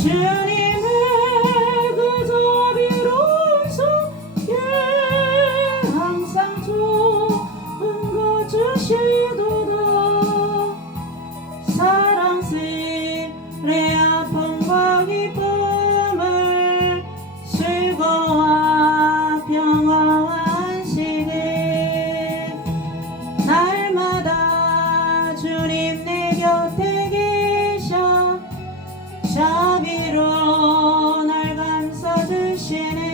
주님의 그 자비로운 손에 항상 좋은 것 주시도다. 사랑스레 아픔과 기쁨을 수고와 평화와 안식을 날마다 주님 내 곁에 계셔 자비로 날 감싸주시네.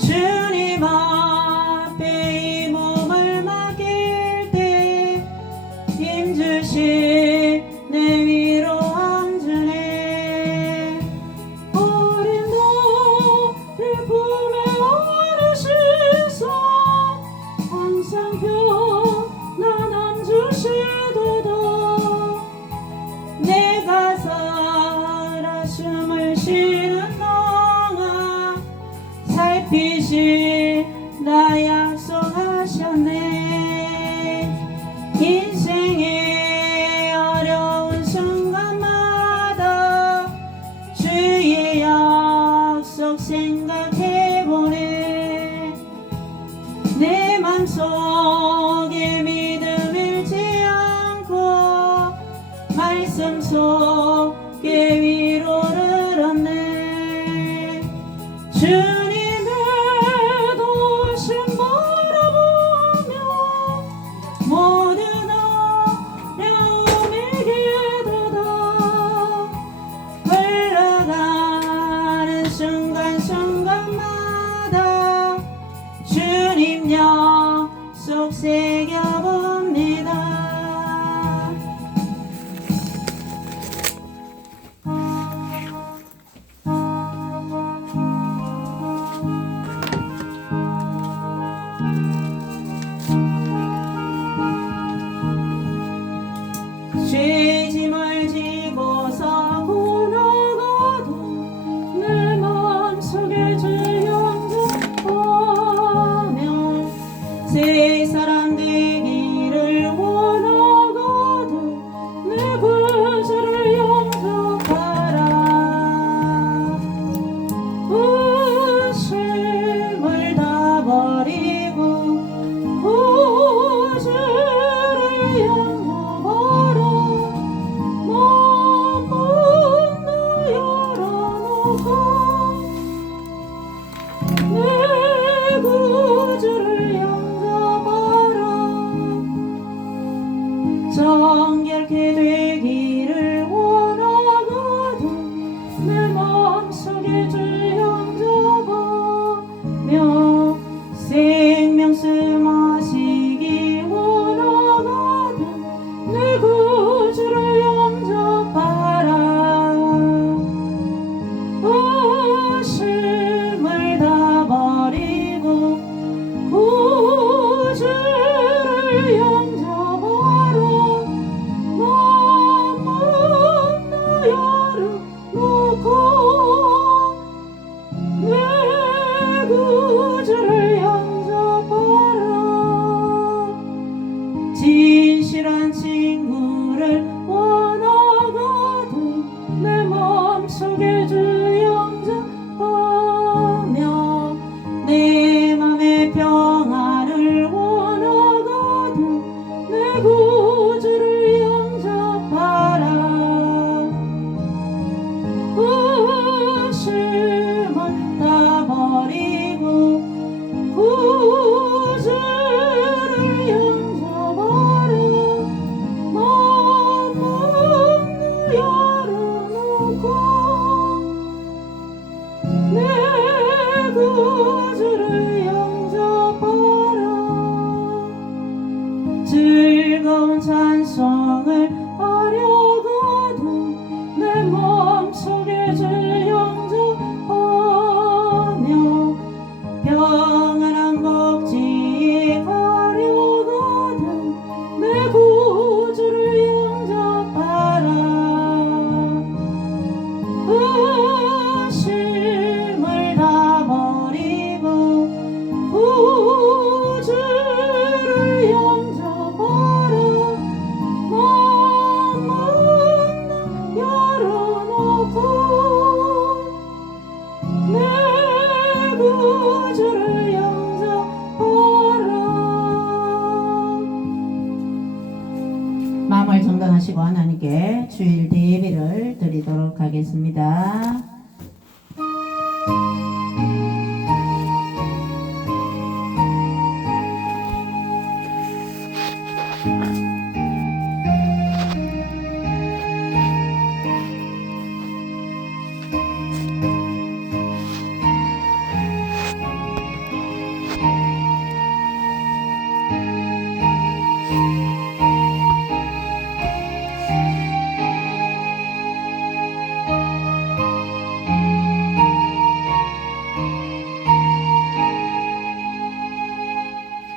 주님 앞에 이 몸을 맡길 때 힘주시 내 위로 앉으네. 어린 너를 품에 안으시소 항상 편안함 주시도다. 내가 살아 숨을 쉬는 동안 살피시라 약속하셨네. 인생의 어려운 순간마다 주의 약속 생각해보네. 내 맘속에 믿음 잃지 않고 말씀 속에 위로를 얻네. 주님의 도심 바라보며 모든 어려움 이기도다. 흘러가는 순간순간마다 주님 약속 새겨봅니다. 죄짐을 지고서 걸어가도 내 마음속에 주 영접하며 새 사람 되기를 원하거든 내 구주를 영접하라. 의심을 다 버리고 구주를 영접하라. 마음은 열어놓고 내 구주를 영접하라. 정결케 되기를 원하거든 내 마음속에 주 영접하며 생명수 마시기 원하거든 내 구주를 영접하라. 의심을 다 버리고 구주를 영접하라. 마음은 열어놓고 내 구주를 영접하라. 진실한 친구를 원하거든 내 마음속에 주 영접하며 내 맘의 평안을 원하거든 내 구주를 영접하라. 의심을 다 버리고 구주를 영접하라. 마음은 열어놓고 모시고 하나님께 주일 예배를 드리도록 하겠습니다.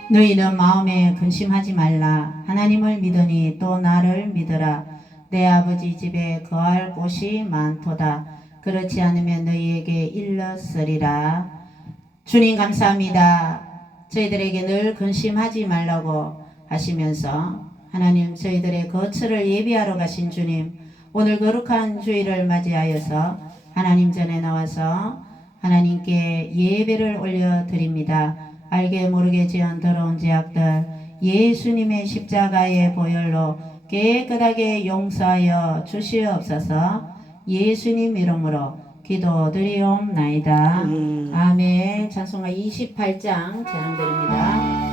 너희는 마음에 근심하지 말라. 하나님을 믿으니 또 나를 믿으라. 내 아버지 집에 거할 곳이 많도다. 그렇지 않으면 너희에게 일렀으리라. 주님 감사합니다. 저희들에게 늘 근심하지 말라고 하시면서 하나님 저희들의 거처를 예비하러 가신 주님, 오늘 거룩한 주일을 맞이하여서 하나님 전에 나와서 하나님께 예배를 올려드립니다. 알게 모르게 지은 더러운 죄악들 예수님의 십자가의 보혈로 깨끗하게 용서하여 주시옵소서. 예수님 이름으로 기도드리옵나이다. 아멘. 찬송가 28장 찬양드립니다.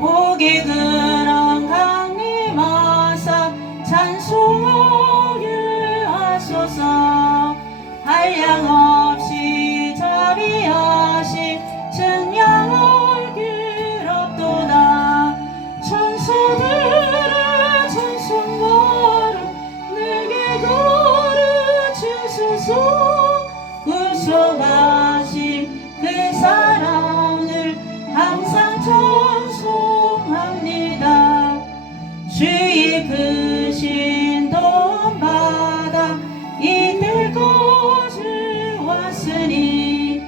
복이 그런 강림 와서 찬송을 하소서. 한량없이 자비하신 증량을 기롭도다. 천사들의 찬송가를 내게 가르치소서. 구속하신 그 사랑을 항상 찬송합니다. 주의 크신 도움 받아 이때까지 왔으니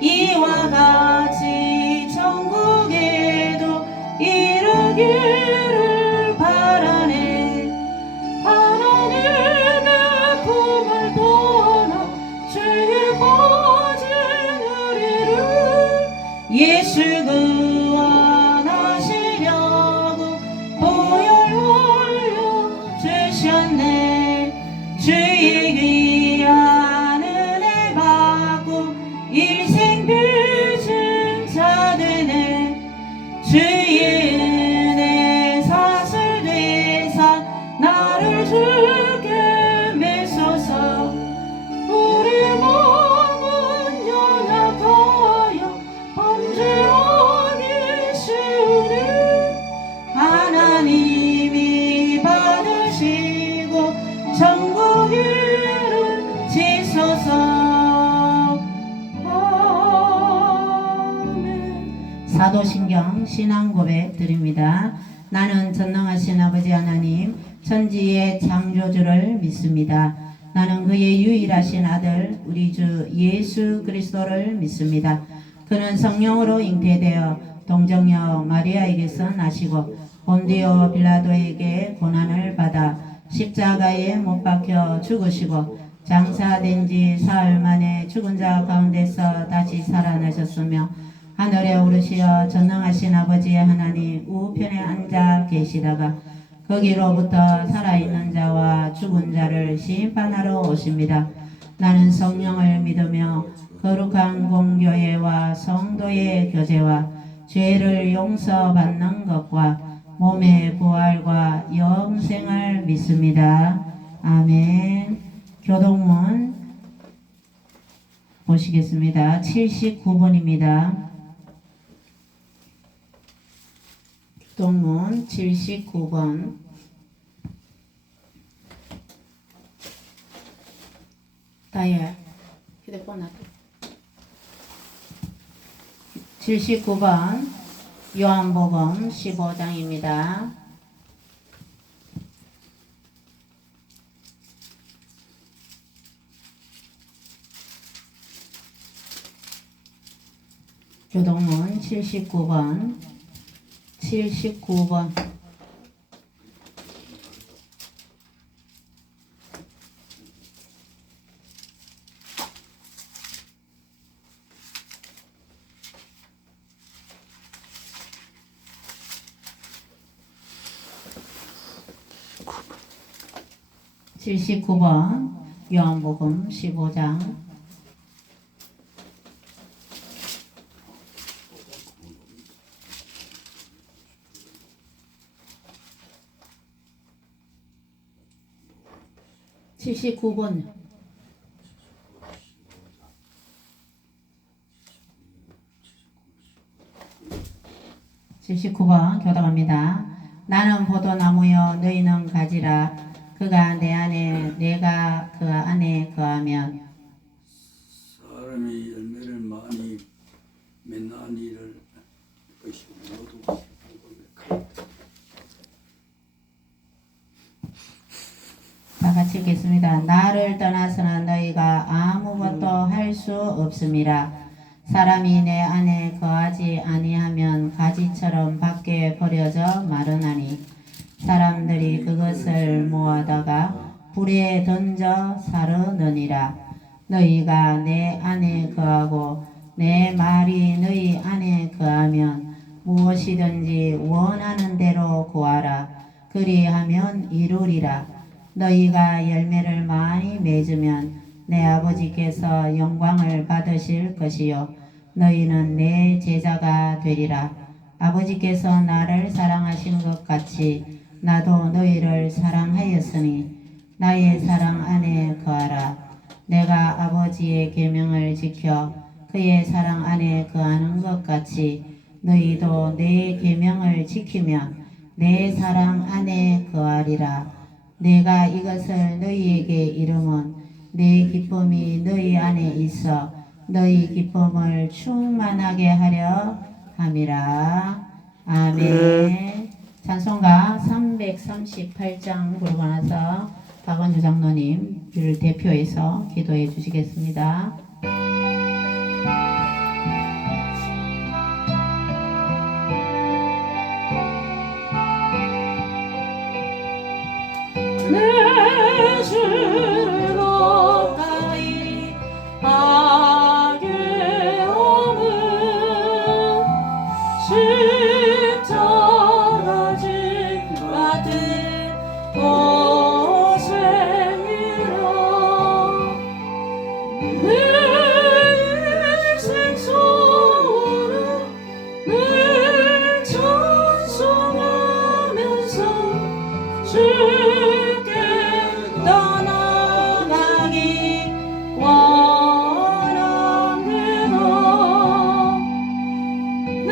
이와 같이 천국에도 이르기를 바라네. 하나님의 품을 떠나 죄에 빠진 우리를 예수 구원하시려고 보혈 올려주셨네. 주의 귀한 은혜 받고 일생 빚은 자 되네. 주의 은혜 사슬되사 나를 주께 메소서. 우리 몸은 연약하여 범죄하기 쉬우니 하나님이 받으시고 천국 이루시소서. 아멘. 사도신경 신앙고백 드립니다. 나는 전능하신 아버지 하나님 천지의 창조주를 믿습니다. 나는 그의 유일하신 아들 우리 주 예수 그리스도를 믿습니다. 그는 성령으로 잉태되어 동정녀 마리아에게서 나시고 본디오 빌라도에게 고난을 받아 십자가에 못 박혀 죽으시고 장사된 지 사흘 만에 죽은 자 가운데서 다시 살아나셨으며 하늘에 오르시어 전능하신 아버지 하나님 우편에 앉아 계시다가 거기로부터 살아있는 자와 죽은 자를 심판하러 오십니다. 나는 성령을 믿으며 거룩한 공교회와 성도의 교제와 죄를 용서받는 것과 몸의 부활과 영생을 믿습니다. 아멘. 교동문 보시겠습니다. 79번입니다. 교동문 79번. 다이아 휴대폰 놔둬. 79번 요한복음 15장입니다. 교동문 79번 79번 79번 요한복음 15장 79번 79번 교독합니다. 나는 포도나무여 너희는 가지라. 그가 내 안에 내가 그 안에 거하면 사람이 열매를 많이 맺는 일을 것이고 모두 다 같이 읽겠습니다. 나를 떠나서는 너희가 아무것도 할 수 없음이라. 사람이 내 안에 거하지 아니하면 가지처럼 밖에 버려져 마르나니 사람들이 그것을 모아다가 불에 던져 사르느니라. 너희가 내 안에 거하고 내 말이 너희 안에 거하면 무엇이든지 원하는 대로 구하라. 그리하면 이루리라. 너희가 열매를 많이 맺으면 내 아버지께서 영광을 받으실 것이요 너희는 내 제자가 되리라. 아버지께서 나를 사랑하신 것 같이 나도 너희를 사랑하였으니 나의 사랑 안에 거하라. 내가 아버지의 계명을 지켜 그의 사랑 안에 거하는 것 같이 너희도 내 계명을 지키면 내 사랑 안에 거하리라. 내가 이것을 너희에게 이름은 내 기쁨이 너희 안에 있어 너희 기쁨을 충만하게 하려 함이라. 아멘. 찬송가 338장 부르고 나서 박원주 장로님을 대표해서 기도해 주시겠습니다. 내 주를 가까이 하게 오는 십자가 진 같은 고생이라. 내 인생 소원은 늘 찬송하면서 주께 떠나가기 원합니다. 내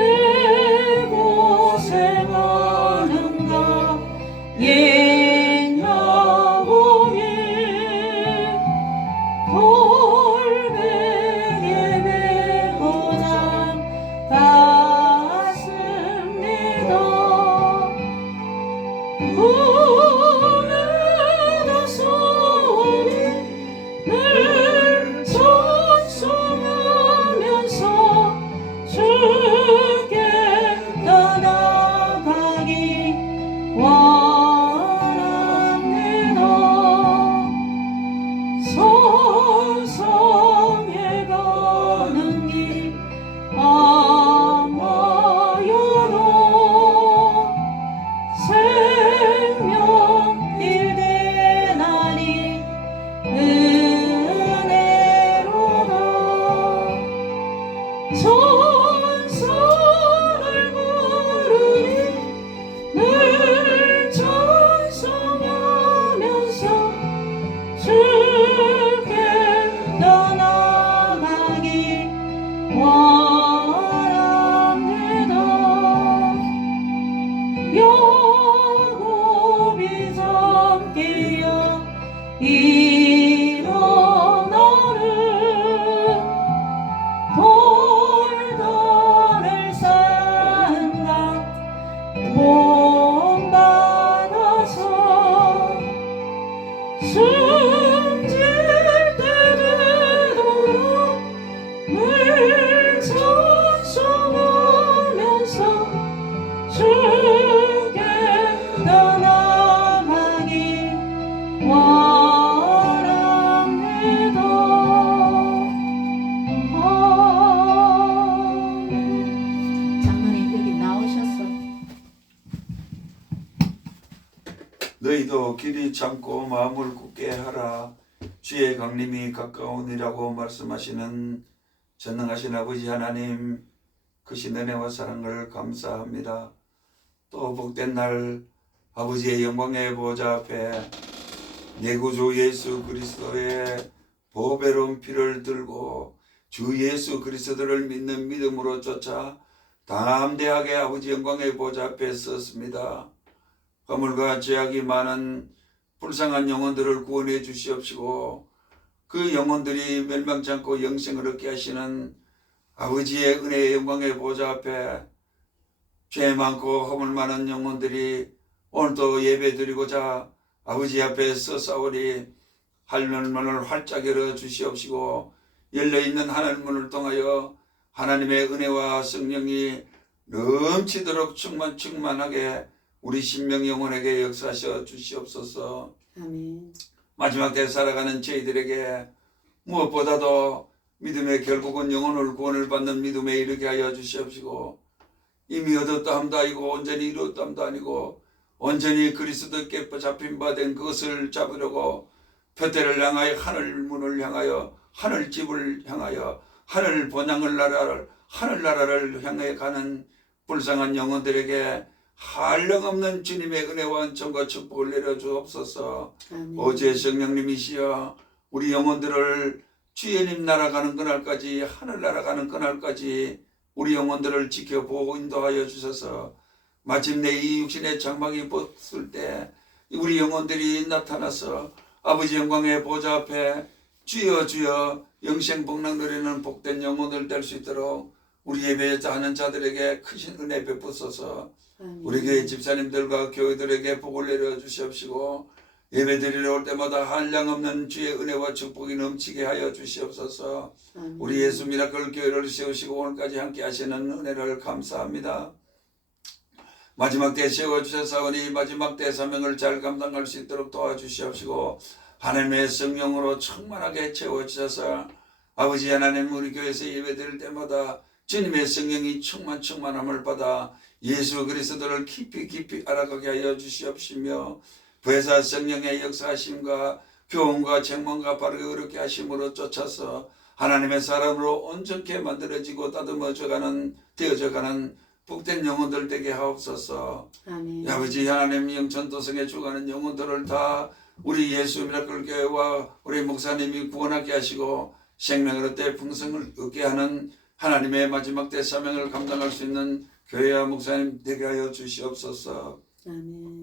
고생하는 것 옛 영웅이 돌베개 메고 잠갔습니다. 오늘도 소원이 늘 찬송하면서 주께 떠나가기 원합니다. 성성에 가는 길 아마여도 생명길 되나니 은혜로다. 천사를 부르니 늘 찬송하면서 주께 떠나가기 원합니다. 야곱이 잠기어 일어나는 돌단을 쌓은가 본받아서 숨질 때 되도록 늘 찬송하면서 주께 떠나가기 원합니다. 너희도 길이 참고 마음을 굳게 하라. 주의 강림이 가까우니라고 말씀하시는 전능하신 아버지 하나님, 크신 은혜와 사랑을 감사합니다. 또 복된 날 아버지의 영광의 보좌 앞에 내 구주 예수 그리스도의 보배로운 피를 들고 주 예수 그리스도를 믿는 믿음으로 쫓아 담대하게 아버지 영광의 보좌 앞에 섰습니다. 허물과 죄악이 많은 불쌍한 영혼들을 구원해 주시옵시고 그 영혼들이 멸망치 않고 영생을 얻게 하시는 아버지의 은혜의 영광의 보좌 앞에 죄 많고 허물 많은 영혼들이 오늘도 예배드리고자 아버지 앞에 서사오니 하늘문을 활짝 열어 주시옵시고 열려있는 하늘문을 통하여 하나님의 은혜와 성령이 넘치도록 충만하게 우리 신명 영혼에게 역사하셔 주시옵소서. 아멘. 마지막 때 살아가는 저희들에게 무엇보다도 믿음의 결국은 영혼을 구원을 받는 믿음에 이르게 하여 주시옵시고 이미 얻었다 함도 아니고 온전히 이루었다 함도 아니고 온전히 그리스도께 잡힌 바 된 그것을 잡으려고 표대를 향하여 하늘문을 향하여 하늘집을 향하여 하늘 본향을 나라를 하늘나라를 향해 가는 불쌍한 영혼들에게 한량없는 주님의 은혜와 은총과 축복을 내려주옵소서. 오제 성령님이시여 우리 영혼들을 주예님 날아가는 그날까지 하늘 날아가는 그날까지 우리 영혼들을 지켜보고 인도하여 주셔서 마침내 이 육신의 장막이 벗을 때 우리 영혼들이 나타나서 아버지 영광의 보좌 앞에 주여 주여 영생복락 누리는 복된 영혼을 될 수 있도록 우리 예배하는 자들에게 크신 은혜 베푸소서. 우리 교회 집사님들과 교회들에게 복을 내려 주시옵시고 예배드리러 올 때마다 한량없는 주의 은혜와 축복이 넘치게 하여 주시옵소서. 우리 예수 미라클 교회를 세우시고 오늘까지 함께 하시는 은혜를 감사합니다. 마지막 때 세워주셔서오니 마지막 때 사명을 잘 감당할 수 있도록 도와주시옵시고 하나님의 성령으로 충만하게 채워주셔서 아버지 하나님 우리 교회에서 예배드릴 때마다 주님의 성령이 충만함을 받아 예수 그리스도를 깊이 알아가게 하여 주시옵시며 부회사 성령의 역사하심과 교훈과 책망과 바르게 어렵게 하심으로 쫓아서 하나님의 사람으로 온전케 만들어지고 되어져가는 복된 영혼들 되게 하옵소서. 아멘. 아버지 하나님 영천도성에 주가는 영혼들을 다 우리 예수 미라클 교회와 우리 목사님이 구원하게 하시고 생명을 얻되 풍성을 얻게 하는 하나님의 마지막 때 사명을 감당할 수 있는 교회와 목사님 되게 하여 주시옵소서. 아멘.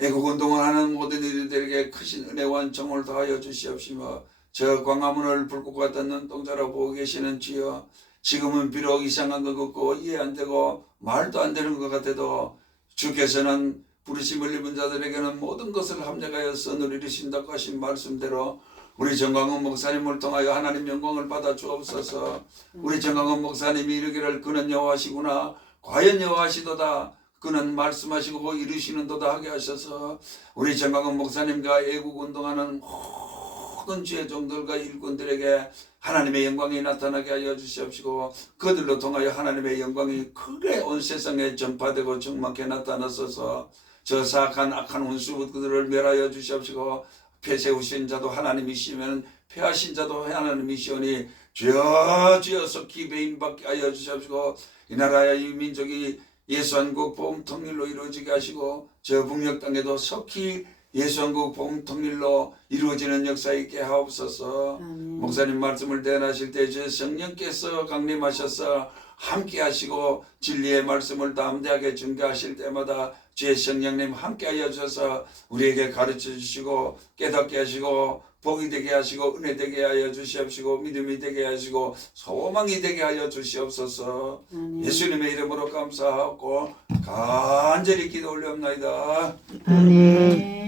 애국운동을 하는 모든 이들에게 크신 은혜와 은총을 더하여 주시옵시며 저 광화문을 불꽃과 닿는 눈동자로 보고 계시는 주여 지금은 비록 이상한 것 같고 이해 안 되고 말도 안 되는 것 같아도 주께서는 부르심을 입은 자들에게는 모든 것을 합력하여 선을 이루신다고 하신 말씀대로 우리 정광훈 목사님을 통하여 하나님 영광을 받아 주옵소서. 우리 정광훈 목사님이 이르기를 그는 여호와시구나 과연 여호와시도다 그는 말씀하시고 이루시는도다 하게 하셔서 우리 정광훈 목사님과 애국운동하는 모든 주의 종들과 일꾼들에게 하나님의 영광이 나타나게 하여 주시옵시고 그들로 통하여 하나님의 영광이 크게 온 세상에 전파되고 충만하게 나타나소서. 저 사악한 악한 원수들을 멸하여 주시옵시고 폐세우신 자도 하나님이시면 폐하신 자도 하나님이시오니 주여 주여 속히 배임받게 하여 주시옵시고 이 나라의 이 민족이 예수한국 복음 통일로 이루어지게 하시고 저 북녘 땅에도 속히 예수한국 복음 통일로 이루어지는 역사 있게 하옵소서. 목사님 말씀을 대언하실 때 주 성령께서 강림하셔서 함께 하시고 진리의 말씀을 담대하게 증거하실 때마다 주의 성령님 함께 하여 주셔서 우리에게 가르쳐 주시고 깨닫게 하시고 복이 되게 하시고 은혜 되게 하여 주시옵시고 믿음이 되게 하시고 소망이 되게 하여 주시옵소서. 예수님의 이름으로 감사하고 간절히 기도 올려옵나이다. 아멘.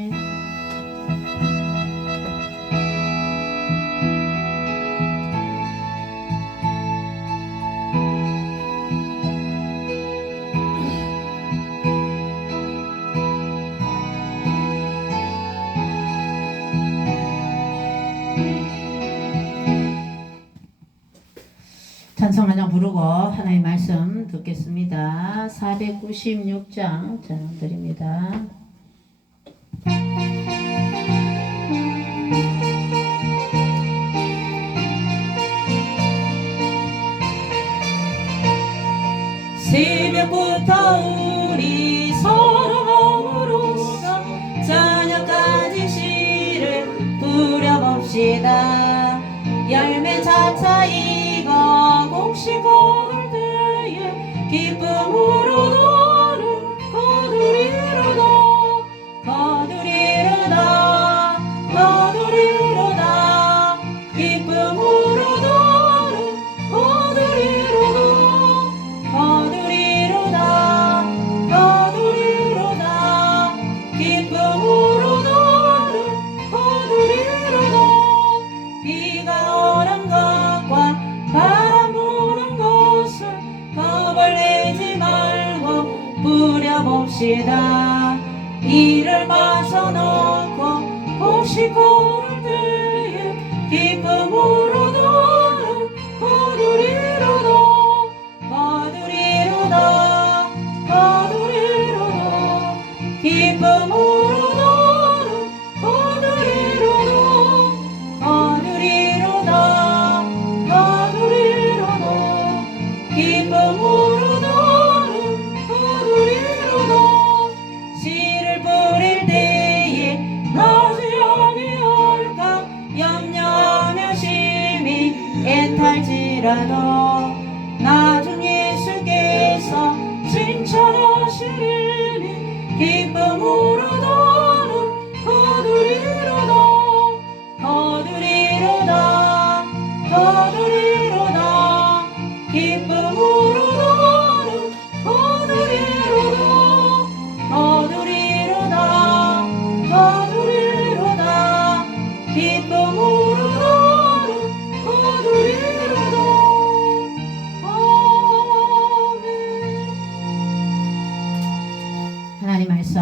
찬송 한 장 부르고 하나님 말씀 듣겠습니다. 496장 찬양 드립니다. 하리라. 이를 마셔 놓고 혹시 고를 때에 기쁨으로 너는 거두리로다. 거두리로다. 거두리로다. 기쁨으로 너는 거두리로다. 거두리로다. 거두리로다. 기쁨으로 너는 거두리로다. 씨를 뿌릴 때에 나지 아니할까 염려하며 심히 애탈지라도 나중 예수께서 칭찬하시리니 기쁨으로 너는 거두리로다. 거두리로다. 거두리로다. 기쁨으로 너는 거두리로다. 거두리로다. 거두리로다. 기쁨으로 너는 거두리로다. 아멘. 하나님 말씀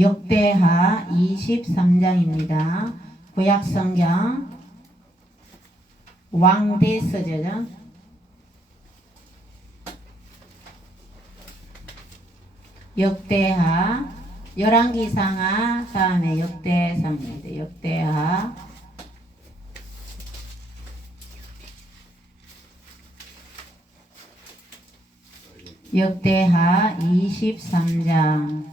역대하 23장입니다. 구약성경 왕대서죠. 역대하 열왕기상하 다음에 역대상입니다. 역대하 역대하 23장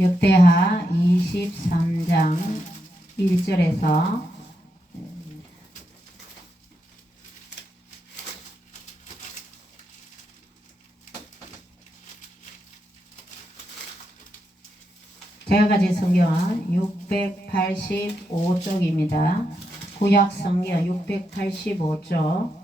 역대하 23장 1절에서 '제가 가진 성경은 685쪽입니다. 구약 성경 685쪽.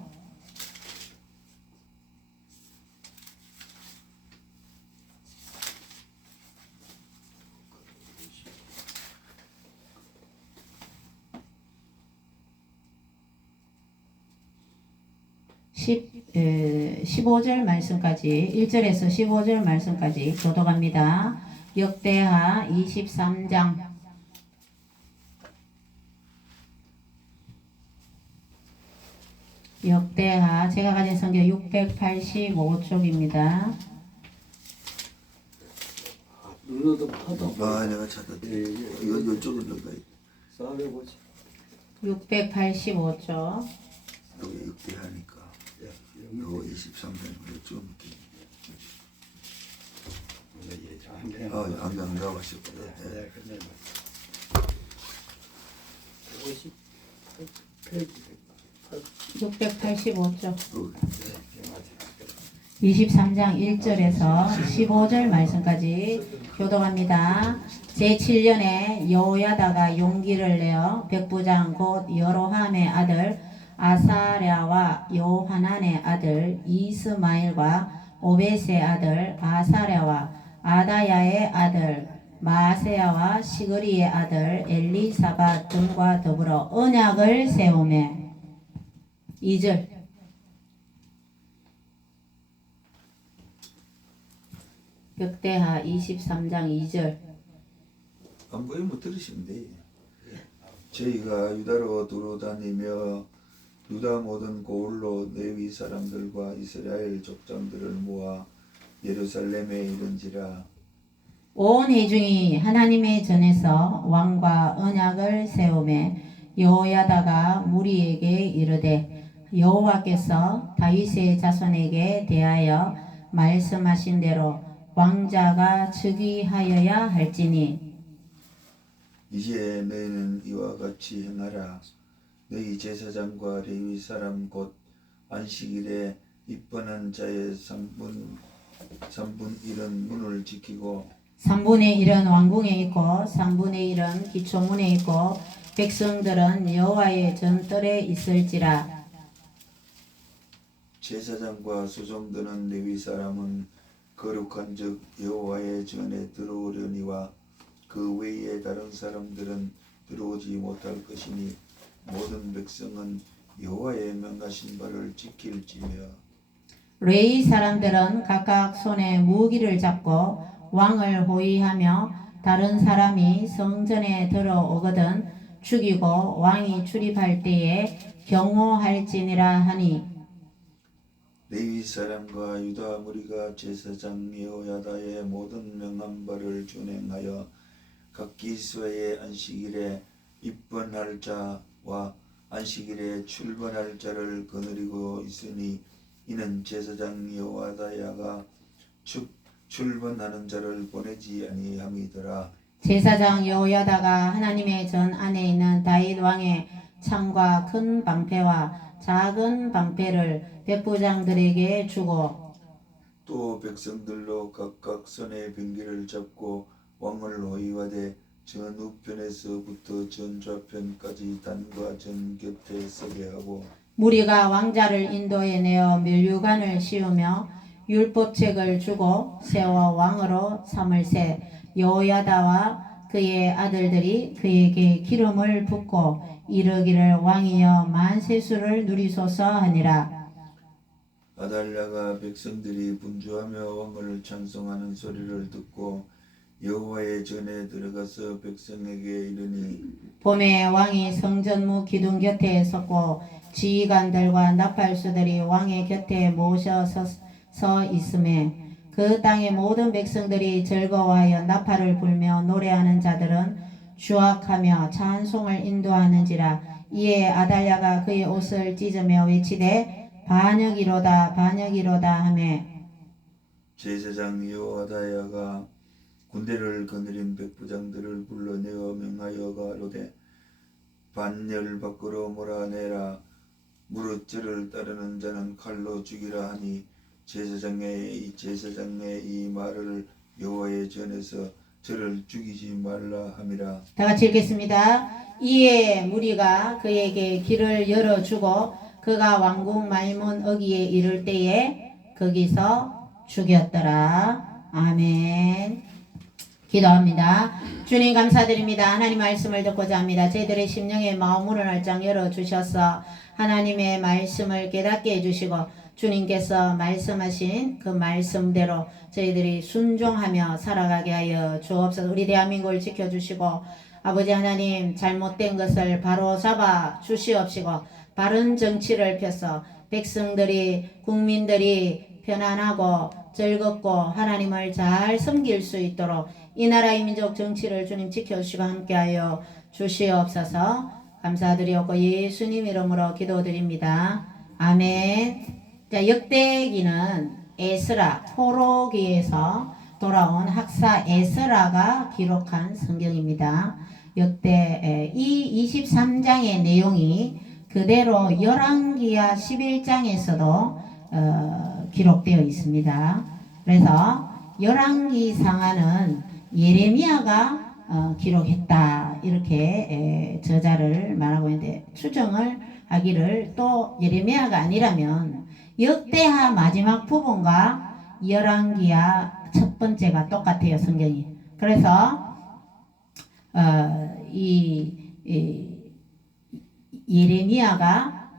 십 15절 말씀까지 1절에서 15절 말씀까지 교독합니다. 역대하 23장 역대하 제가 가진 성경 685쪽입니다. 눌러도 파도. 아, 내가 찾았다. 이거 이쪽으로 넣어야 450. 685쪽 여기 역대하니까 요 23장으로 좀 안 나가셨구나. 예. 685쪽 23장 1절에서 15절 말씀까지 교독합니다. 제7년에 여호야다가 용기를 내어 백부장 곧 여로함의 아들 아사랴와 요하난의 아들 이스마엘과 오벳의 아들 아사랴와 아다야의 아들 마세야와 시그리의 아들 엘리사밧 등과 더불어 언약을 세우매 2절 역대하 23장 2절 안 보이면 들으시면 돼. 저희가 유다로 두루다니며 유다 모든 고을로 레위 사람들과 이스라엘 족장들을 모아 예루살렘에 이른지라. 온 회중이 하나님의 전에서 왕과 언약을 세우매 여호야다가 무리에게 이르되 여호와께서 다윗의 자손에게 대하여 말씀하신 대로 왕자가 즉위하여야 할지니 이제 너희는 이와 같이 행하라. 너희 제사장과 레위 사람 곧 안식일에 입번한 자의 3분 1은 문을 지키고 3분의 1은 왕궁에 있고 3분의 1은 기초문에 있고 백성들은 여호와의 전뜰에 있을지라. 제사장과 수종드는 레위 사람은 거룩한즉 여호와의 전에 들어오려니와 그 외에 다른 사람들은 들어오지 못할 것이니 모든 백성은 여호와의 명하신 바를 지킬지며 레위 사람들은 각각 손에 무기를 잡고 왕을 호위하며 다른 사람이 성전에 들어오거든 죽이고 왕이 출입할 때에 경호할지니라 하니 레위 사람과 유다 무리가 제사장 여호야다의 모든 명한 바를 준행하여 각 기수의 안식일에 입번할 자와 안식일에 출번할 자를 거느리고 있으니 이는 제사장 여호야다가 출번하는 자를 보내지 아니함이더라. 제사장 여호야다가 하나님의 전 안에 있는 다윗 왕의 창과 큰 방패와 작은 방패를 백부장들에게 주고 또 백성들로 각각 손에 병기를 잡고 왕을 호위하되 전 우편에서부터 전 좌편까지 단과 전 곁에 서게 하고 무리가 왕자를 인도해 내어 면류관을 씌우며 율법책을 주고 세워 왕으로 삼을세 여호야다와 그의 아들들이 그에게 기름을 붓고 이르기를 왕이여 만세수를 누리소서 하니라. 아달랴가 백성들이 분주하며 왕을 찬송하는 소리를 듣고 여호와의 전에 들어가서 백성에게 이르니 봄에 왕이 성전무 기둥 곁에 섰고 지휘관들과 나팔수들이 왕의 곁에 모셔 서 있음에 그 땅의 모든 백성들이 즐거워하여 나팔을 불며 노래하는 자들은 주악하며 찬송을 인도하는지라. 이에 아달랴가 그의 옷을 찢으며 외치되 반역이로다 반역이로다 하며 제사장 여호야다가 군대를 거느린 백부장들을 불러내어 명하여 가로되 반열 밖으로 몰아내라. 무릇 저를 따르는 자는 칼로 죽이라 하니 제사장의 이 말을 여호와의 전에서 저를 죽이지 말라 함이라. 다 같이 읽겠습니다. 이에 무리가 그에게 길을 열어주고 그가 왕궁 말문 어기에 이를 때에 거기서 죽였더라. 아멘. 기도합니다. 주님 감사드립니다. 하나님 말씀을 듣고자 합니다. 저희들의 심령의 마음문을 활짝 열어주셔서 하나님의 말씀을 깨닫게 해주시고 주님께서 말씀하신 그 말씀대로 저희들이 순종하며 살아가게 하여 주옵소서. 우리 대한민국을 지켜주시고 아버지 하나님 잘못된 것을 바로 잡아 주시옵시고 바른 정치를 펴서 백성들이 국민들이 편안하고 즐겁고 하나님을 잘 섬길 수 있도록 이 나라의 민족 정치를 주님 지켜주시고 함께하여 주시옵소서. 감사드리옵고 예수님 이름으로 기도드립니다. 아멘. 자, 역대기는 에스라 포로기에서 돌아온 학사 에스라가 기록한 성경입니다. 역대 이 23장의 내용이 그대로 열왕기하 11장에서도 기록되어 있습니다. 그래서 열왕기상하는 예레미야가 기록했다 이렇게 저자를 말하고 있는데 추정을 하기를 또 예레미야가 아니라면 역대하 마지막 부분과 열왕기하 첫 번째가 똑같아요. 성경이. 그래서 예레미야가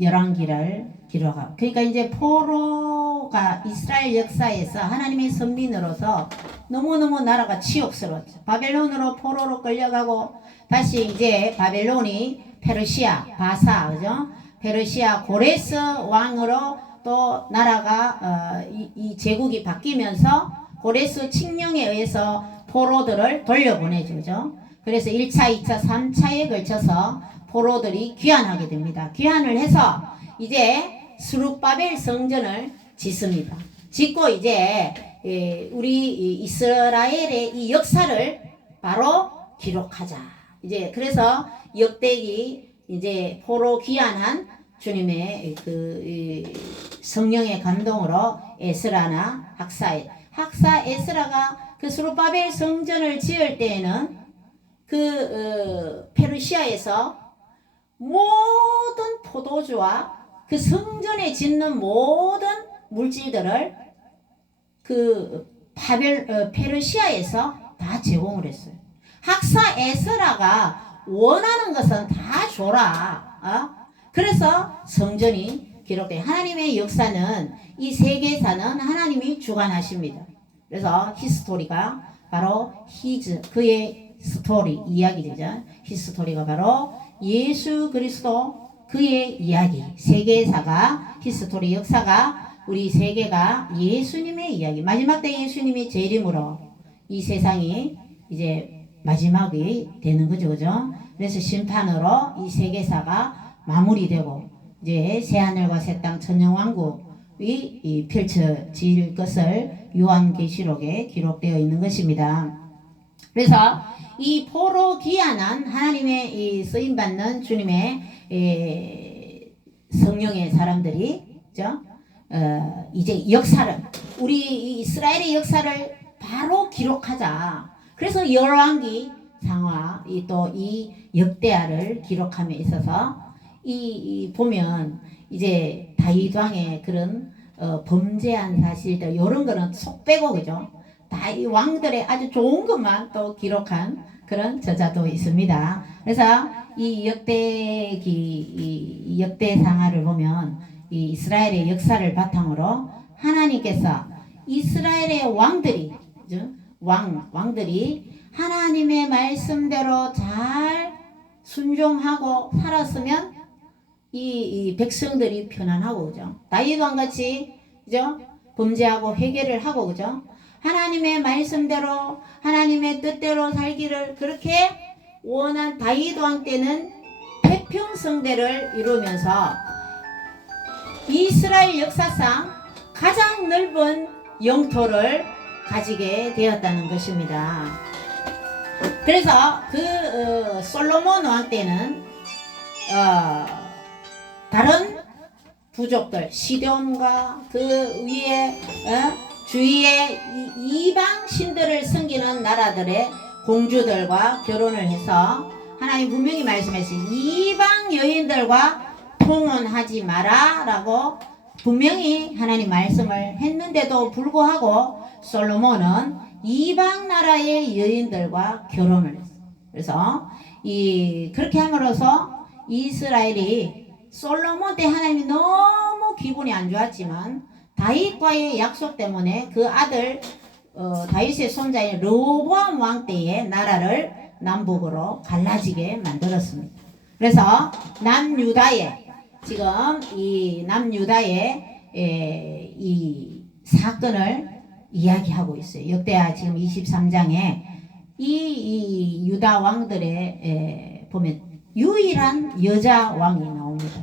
열왕기를 기록하고 그러니까 이제 포로가 이스라엘 역사에서 하나님의 선민으로서 너무너무 나라가 치욕스러웠죠. 바벨론으로 포로로 끌려가고 다시 이제 바벨론이 페르시아 바사 그죠? 페르시아 고레스 왕으로 또 나라가 이 제국이 바뀌면서 고레스 칙령에 의해서 포로들을 돌려보내죠. 그래서 1차, 2차, 3차에 걸쳐서 포로들이 귀환하게 됩니다. 귀환을 해서 이제 스룹바벨 성전을 짓습니다. 짓고 이제 우리 이스라엘의 이 역사를 바로 기록하자. 이제 그래서 역대기 이제 포로 귀환한 주님의 그 성령의 감동으로 에스라나 학사 에스라가 그 스룹바벨 성전을 지을 때에는 그 페르시아에서 모든 포도주와 그 성전에 짓는 모든 물질들을 그 페르시아에서 다 제공을 했어요. 학사 에스라가 원하는 것은 다 줘라. 그래서 성전이 기록돼요. 하나님의 역사는 이 세계사는 하나님이 주관하십니다. 그래서 히스토리가 바로 히즈 그의 스토리 이야기죠. 히스토리가 바로 예수 그리스도 그의 이야기. 세계사가 히스토리 역사가 우리 세계가 예수님의 이야기. 마지막 때 예수님이 재림으로 이 세상이 이제 마지막이 되는 거죠. 그죠? 그래서 심판으로 이 세계사가 마무리되고 이제 새하늘과 새 땅 천년왕국이 펼쳐질 것을 요한계시록에 기록되어 있는 것입니다. 그래서 이 포로 귀환한 하나님의 이 쓰임받는 주님의 성령의 사람들이 그죠? 이제 역사를 우리 이스라엘의 역사를 바로 기록하자. 그래서 열왕기 상하 또 이 역대하를 기록함에 있어서 이 보면 이제 다윗 왕의 그런 범죄한 사실들 이런 거는 속 빼고 그죠? 다 이 왕들의 아주 좋은 것만 또 기록한 그런 저자도 있습니다. 그래서 이 역대기 이 역대상하를 보면 이 이스라엘의 역사를 바탕으로 하나님께서 이스라엘의 왕들이 그죠? 왕들이 하나님의 말씀대로 잘 순종하고 살았으면 이 백성들이 편안하고 그죠? 다윗 왕같이 그죠? 범죄하고 회개를 하고 그죠? 하나님의 말씀대로 하나님의 뜻대로 살기를 그렇게 원한 다윗 왕 때는 태평성대를 이루면서 이스라엘 역사상 가장 넓은 영토를 가지게 되었다는 것입니다. 그래서 그 솔로몬 왕 때는 다른 부족들 시돈과 그 위에 주위에 이방 신들을 섬기는 나라들의 공주들과 결혼을 해서 하나님 분명히 말씀했어요. 이방 여인들과 통혼하지 마라 라고 분명히 하나님 말씀을 했는데도 불구하고 솔로몬은 이방 나라의 여인들과 결혼을 했어요. 그래서 그렇게 함으로써 이스라엘이 솔로몬 때 하나님이 너무 기분이 안 좋았지만 다윗과의 약속 때문에 그 아들 다윗의 손자인 르호보암 왕 때의 나라를 남북으로 갈라지게 만들었습니다. 그래서 남유다의 지금 이 남유다의 이 사건을 이야기하고 있어요. 역대하 지금 23장에 이 유다 왕들의 보면 유일한 여자 왕이 나옵니다.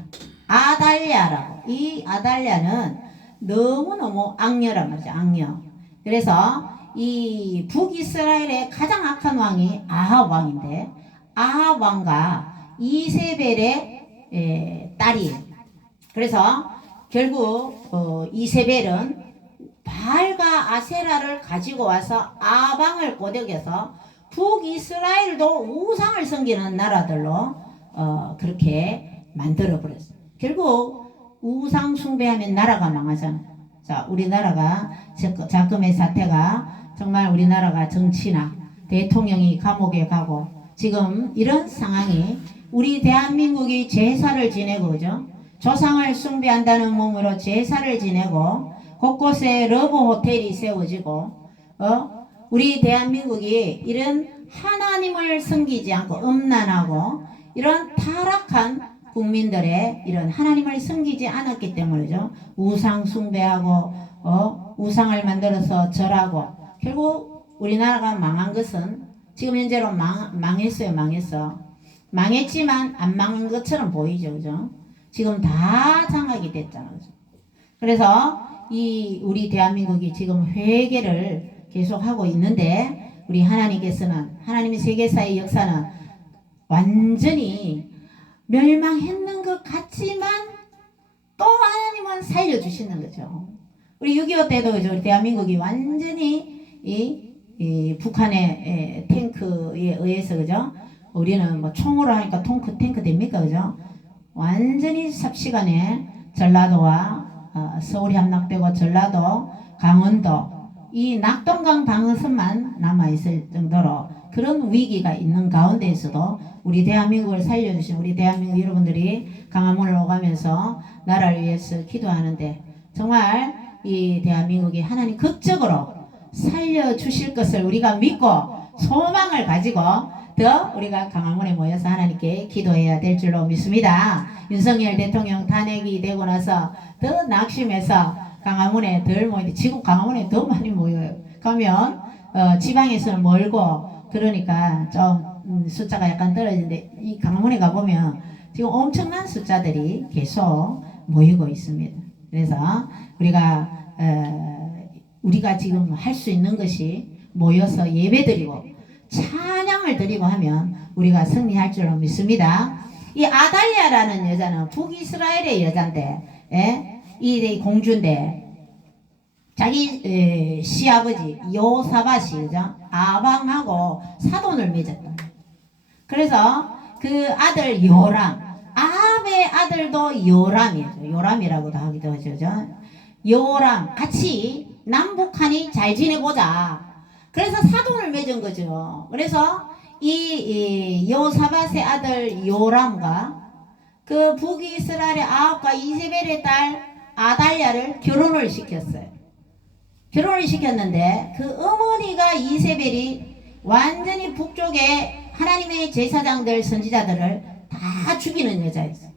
아달랴라고. 이 아달랴는 너무너무 악녀란 말이죠. 악녀. 그래서 이 북이스라엘의 가장 악한 왕이 아합 왕인데 아합 왕과 이세벨의 딸이에요. 그래서 결국 이세벨은 바알과 아세라를 가지고 와서 아방을 꼬드겨서 북이스라엘도 우상을 섬기는 나라들로 그렇게 만들어 버렸어요. 결국 우상 숭배하면 나라가 망하잖아요. 자, 우리나라가 자금의 사태가 정말 우리나라가 정치나 대통령이 감옥에 가고 지금 이런 상황이 우리 대한민국이 제사를 지내고 그죠? 조상을 숭배한다는 몸으로 제사를 지내고 곳곳에 러브 호텔이 세워지고 우리 대한민국이 이런 하나님을 섬기지 않고 음란하고 이런 타락한 국민들의 이런 하나님을 섬기지 않았기 때문이죠. 우상 숭배하고 우상을 만들어서 절하고 결국 우리나라가 망한 것은 지금 현재로 망했어요. 망했지만 안 망한 것처럼 보이죠. 그죠? 지금 다 장악이 됐잖아요. 그죠? 그래서 우리 대한민국이 지금 회개를 계속하고 있는데 우리 하나님께서는 하나님의 세계사의 역사는 완전히 멸망했는 것 같지만 또 하나님은 살려주시는 거죠. 우리 6.25 때도 그죠? 우리 대한민국이 완전히 이 북한의 탱크에 의해서 그죠? 우리는 뭐 총으로 하니까 탱크 됩니까? 그죠? 완전히 삽시간에 전라도와 서울이 함락되고 전라도, 강원도 이 낙동강 방어선만 남아있을 정도로 그런 위기가 있는 가운데에서도 우리 대한민국을 살려주신 우리 대한민국 여러분들이 강화문을 오가면서 나라를 위해서 기도하는데 정말 이 대한민국이 하나님 극적으로 살려주실 것을 우리가 믿고 소망을 가지고 더 우리가 강화문에 모여서 하나님께 기도해야 될 줄로 믿습니다. 윤석열 대통령 탄핵이 되고 나서 더 낙심해서 강화문에 덜 모이는데 지금 강화문에 더 많이 모여요. 가면 지방에서는 멀고 그러니까 좀 숫자가 약간 떨어지는데 이 강화문에 가보면 지금 엄청난 숫자들이 계속 모이고 있습니다. 그래서 우리가 지금 할 수 있는 것이 모여서 예배드리고 찬양을 드리고 하면 우리가 승리할 줄로 믿습니다. 이 아달랴라는 여자는 북이스라엘의 여잔데, 이 공주인데 자기 시아버지 요사밧이 아방하고 사돈을 맺었다. 그래서 그 아들 요람, 아합의 아들도 요람이죠. 요람이라고도 하기도 하죠. 요람 같이 남북한이 잘 지내보자. 그래서 사돈을 맺은 거죠. 그래서 이 요사밧의 아들 요람과 그 북이스라엘의 아합과 이세벨의 딸 아달랴를 결혼을 시켰어요. 결혼을 시켰는데 그 어머니가 이세벨이 완전히 북쪽에 하나님의 제사장들 선지자들을 다 죽이는 여자였어요.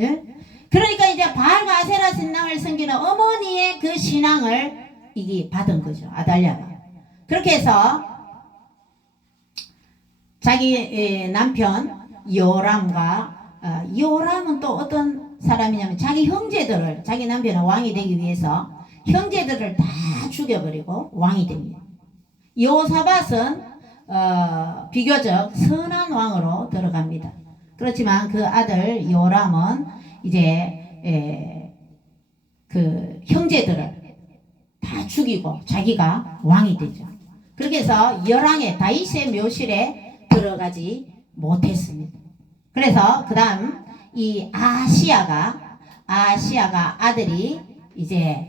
예? 그러니까 이제 바알과 아세라 신앙을 섬기는 어머니의 그 신앙을 이게 받은 거죠. 아달랴가. 그렇게 해서 자기 남편 요람과 요람은 또 어떤 사람이냐면 자기 형제들을 자기 남편은 왕이 되기 위해서 형제들을 다 죽여버리고 왕이 됩니다. 요사밧은 비교적 선한 왕으로 들어갑니다. 그렇지만 그 아들 요람은 이제 그 형제들을 다 죽이고 자기가 왕이 되죠. 그렇게 해서 열왕의 다윗의 묘실에 들어가지 못했습니다. 그래서 그 다음 이 아시아가 아들이 이제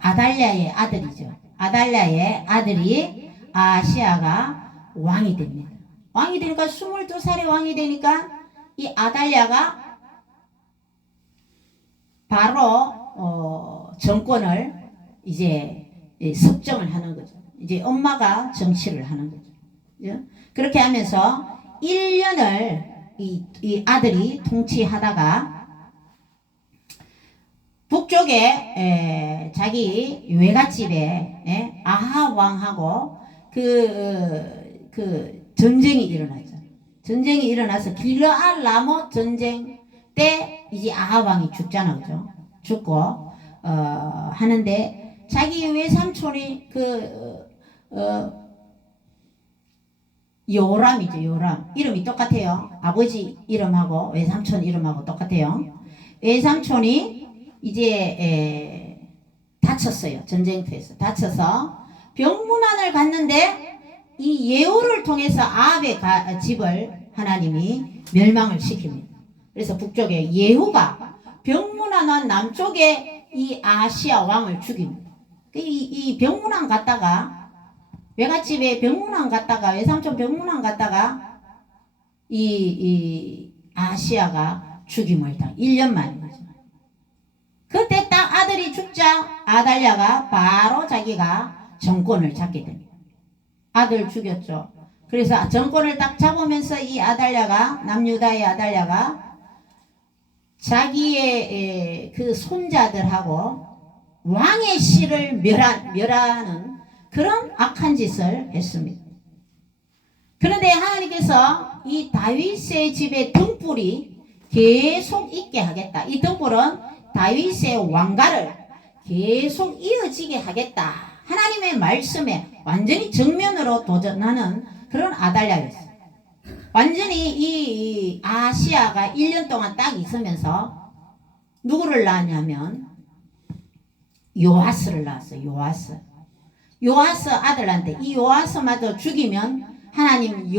아달랴의 아들이죠. 아달랴의 아들이 아시아가 왕이 됩니다. 왕이 되니까 22살에 왕이 되니까 이 아달랴가 바로 정권을 이제 습정을 하는 거죠. 이제 엄마가 정치를 하는 거죠. 그렇게 하면서 1년을 이 아들이 통치하다가 북쪽에 자기 외갓집에 아합 왕하고 그 전쟁이 일어났죠. 전쟁이 일어나서 길르앗 라못 전쟁 때 이제 아합 왕이 죽잖아, 그죠? 죽고 하는데 자기 외삼촌이 요람이죠. 요람 이름이 똑같아요. 아버지 이름하고 외삼촌 이름하고 똑같아요. 외삼촌이 이제 다쳤어요. 전쟁터에서 다쳐서 병문안을 갔는데 이 예후를 통해서 아합의 집을 하나님이 멸망을 시킵니다. 그래서 북쪽에 예후가 병문안 남쪽에 이 아시아 왕을 죽입니다. 이 병문안 갔다가 외갓집에 병문안 갔다가 외삼촌 병문안 갔다가 이 아시아가 죽임을 당 1년 만이죠. 그때 딱 아들이 죽자 아달랴가 바로 자기가 정권을 잡게 됩니다. 아들 죽였죠. 그래서 정권을 딱 잡으면서 이 아달랴가 남유다의 아달랴가 자기의 그 손자들하고 왕의 씨를 멸하는 그런 악한 짓을 했습니다. 그런데 하나님께서 이 다윗의 집에 등불이 계속 있게 하겠다. 이 등불은 다윗의 왕가를 계속 이어지게 하겠다. 하나님의 말씀에 완전히 정면으로 도전하는 그런 아달랴였어요. 완전히 이 아시아가 1년 동안 딱 있으면서 누구를 낳았냐면 요아스를 낳았어요. 요아스 아들한테 이 요아스마저 죽이면 하나님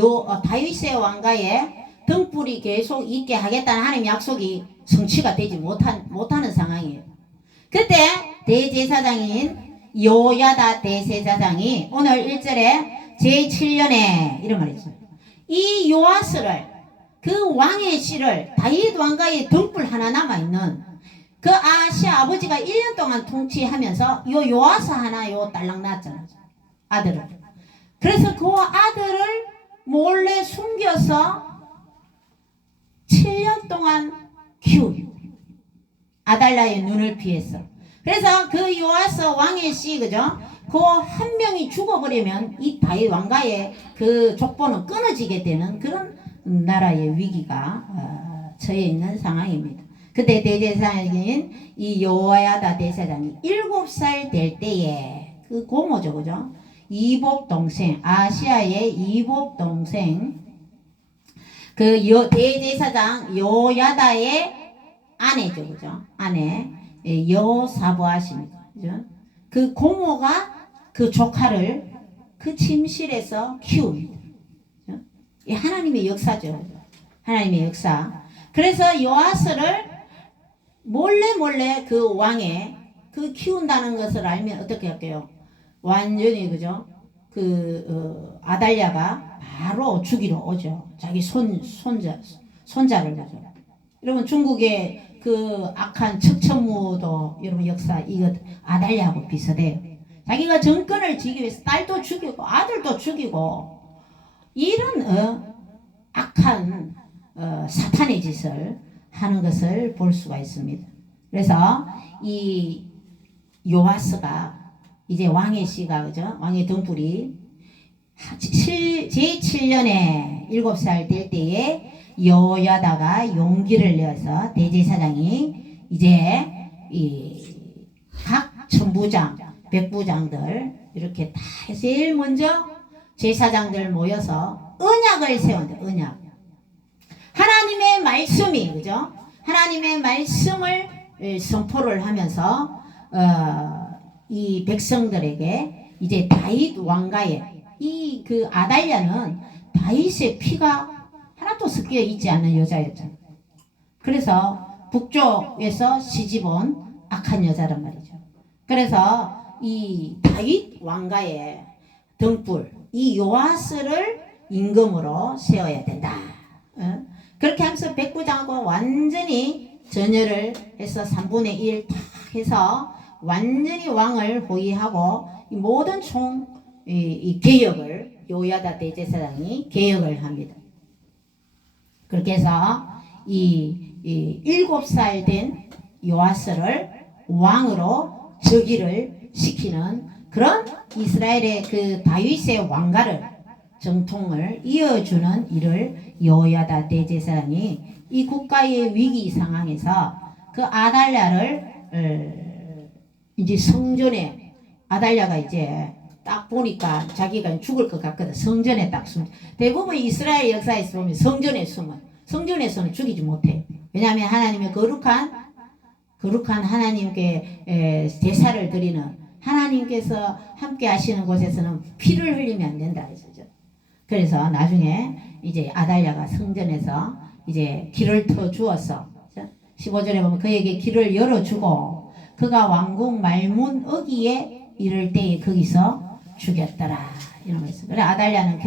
다윗의 왕가에 등불이 계속 있게 하겠다는 하나님 약속이 성취가 되지 못하는 상황이에요. 그때 대제사장인 요야다 대제사장이 오늘 1절에 제7년에 이런 말이죠. 이 요아스를 그 왕의 씨를 다윗 왕가의 등불 하나 남아있는 그 아시아 아버지가 1년 동안 통치하면서 요 요아스 하나 요 딸랑 낳았잖아요. 아들을. 그래서 그 아들을 몰래 숨겨서 7년 동안 키우고 아달랴의 눈을 피했어. 그래서 그 요아스 왕의 씨 그죠? 그 한 명이 죽어버리면 이 다윗 왕가의 그 족보는 끊어지게 되는 그런 나라의 위기가 처해 있는 상황입니다. 그때 대제사장인 이 여호야다 대제사장이 7살 될 때에 그 고모죠, 그죠? 이복 동생, 아시아의 이복 동생 그 대제사장 여호야다의 아내죠, 그죠? 아내 여사부아십니다, 그죠? 그 고모가 그 조카를 그 침실에서 키웁니다. 그죠? 이 하나님의 역사죠, 하나님의 역사. 그래서 요아스를 몰래 그 왕의 그 키운다는 것을 알면 어떻게 할게요? 완전히 그죠? 아달랴가 바로 죽이러 오죠. 자기 손자를 그죠? 여러분 중국의 그 악한 척천무도 여러분 역사 이거 아달랴하고 비슷해요. 자기가 정권을 지기 위해서 딸도 죽이고 아들도 죽이고 이런 악한 사탄의 짓을 하는 것을 볼 수가 있습니다. 그래서 이 요아스가 이제 왕의 씨가 그죠? 왕의 등불이 제7년에 7살 될 때에 여호야다가 용기를 내어서 대제사장이 이제 이 각 천부장, 백부장들 이렇게 다 제일 먼저 제사장들 모여서 언약을 세운다. 언약. 하나님의 말씀이 그죠? 하나님의 말씀을 선포를 하면서 이 백성들에게 이제 다윗 왕가의 이 그 아달랴는 다윗의 피가 하나도 섞여 있지 않는 여자였잖아요. 그래서 북쪽에서 시집온 악한 여자란 말이죠. 그래서 이 다윗 왕가의 등불 이 요아스를 임금으로 세워야 된다. 그렇게 하면서 백부장하고 완전히 전열을 해서 3분의 1 다 해서 완전히 왕을 호위하고 이 모든 이 개혁을 요야다 대제사장이 개혁을 합니다. 그렇게 해서 이 7살 된 요아스를 왕으로 즉위를 시키는 그런 이스라엘의 그 다윗의 왕가를 정통을 이어주는 일을 여호야다 대제사장이 이 국가의 위기 상황에서 그 아달랴를 이제 성전에 아달랴가 이제 딱 보니까 자기가 죽을 것 같거든. 성전에 딱 숨. 대부분 이스라엘 역사에서 보면 성전에 숨어. 성전에서는 죽이지 못해. 왜냐하면 하나님의 거룩한 하나님께 제사를 드리는 하나님께서 함께 하시는 곳에서는 피를 흘리면 안 된다 했었죠. 그래서 나중에 이제 아달랴가 성전에서 이제 길을 터 주어서 15절에 보면 그에게 길을 열어주고 그가 왕궁 말문 어기에 이를 때에 거기서 죽였더라 이런 거 있어요. 그래 아달랴는